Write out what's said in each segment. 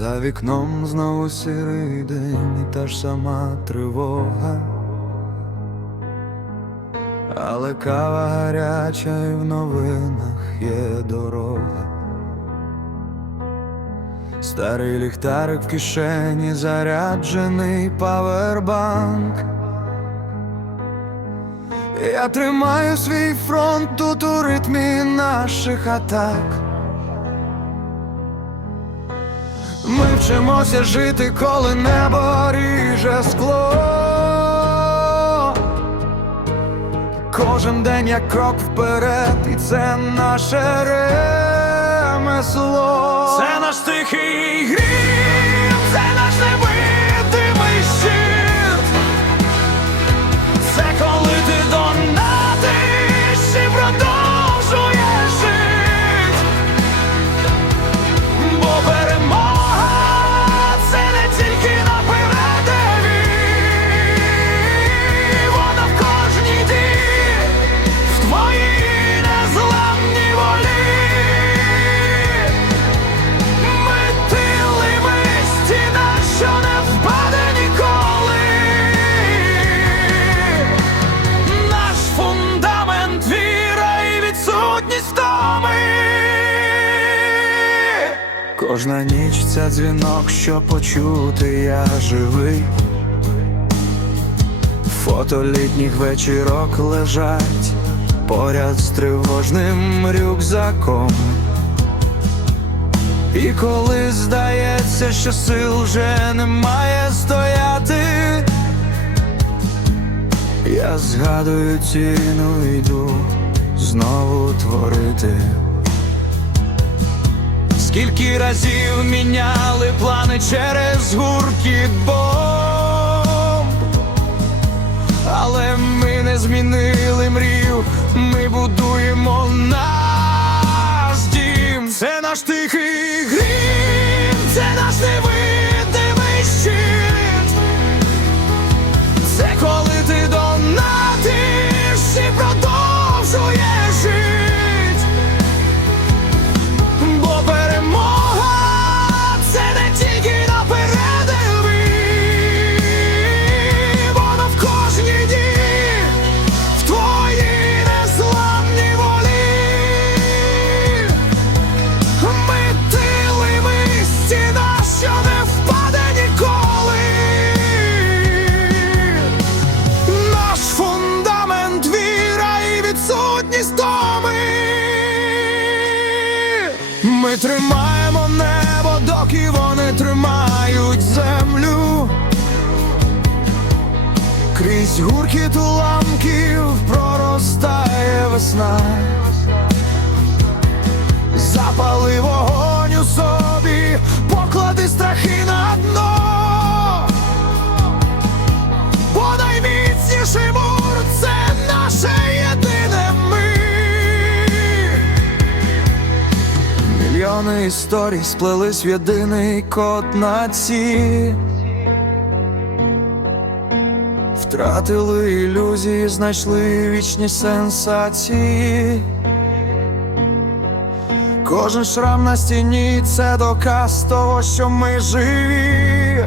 вікном знову сірий день, і та ж сама тривога. Але кава гаряча і в новинах є дорога. Старий ліхтарик в кишені, заряджений павербанк. Я тримаю свій фронт тут у ритмі наших атак. Ми вчимося жити, коли небо ріже скло. Кожен день як крок вперед, і це наше ремесло. Це наш тихий грім, Кожна ніч це дзвінок, що почути я живий. Фото літніх вечірок лежать поряд з тривожним рюкзаком. І коли здається, що сил вже немає стояти, я згадую ціну йду знову творити. Скільки разів міняли плани через гурки бомб. Але ми не змінили мрію, ми будуємо наш Ми тримаємо небо, доки вони тримають землю. Крізь гуркіт уламків проростає весна. Мільйони історій сплелись в єдиний код нації. Втратили ілюзії, знайшли вічні сенсації. Кожен шрам на стіні це доказ того, що ми живі.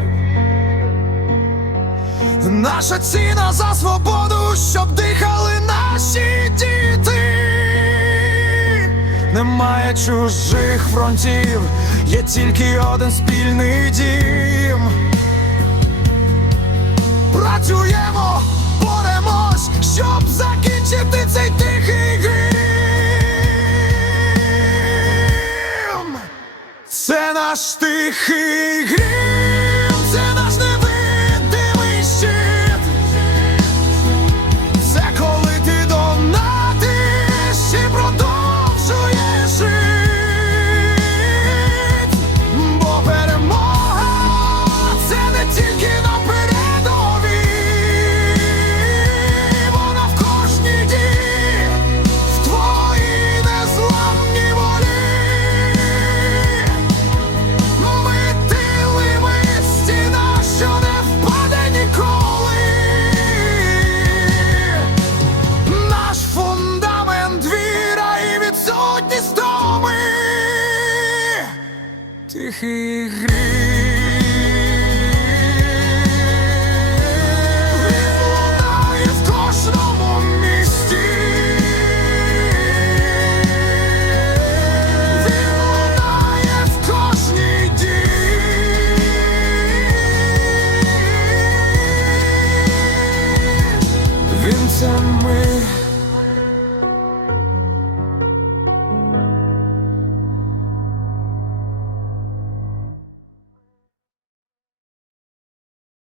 Наша ціна за свободу, щоб дихали Чужих фронтів, є тільки один спільний дім. Працюємо, боремось, щоб закінчити цей тихий грім. Це наш тихий грім. гріх.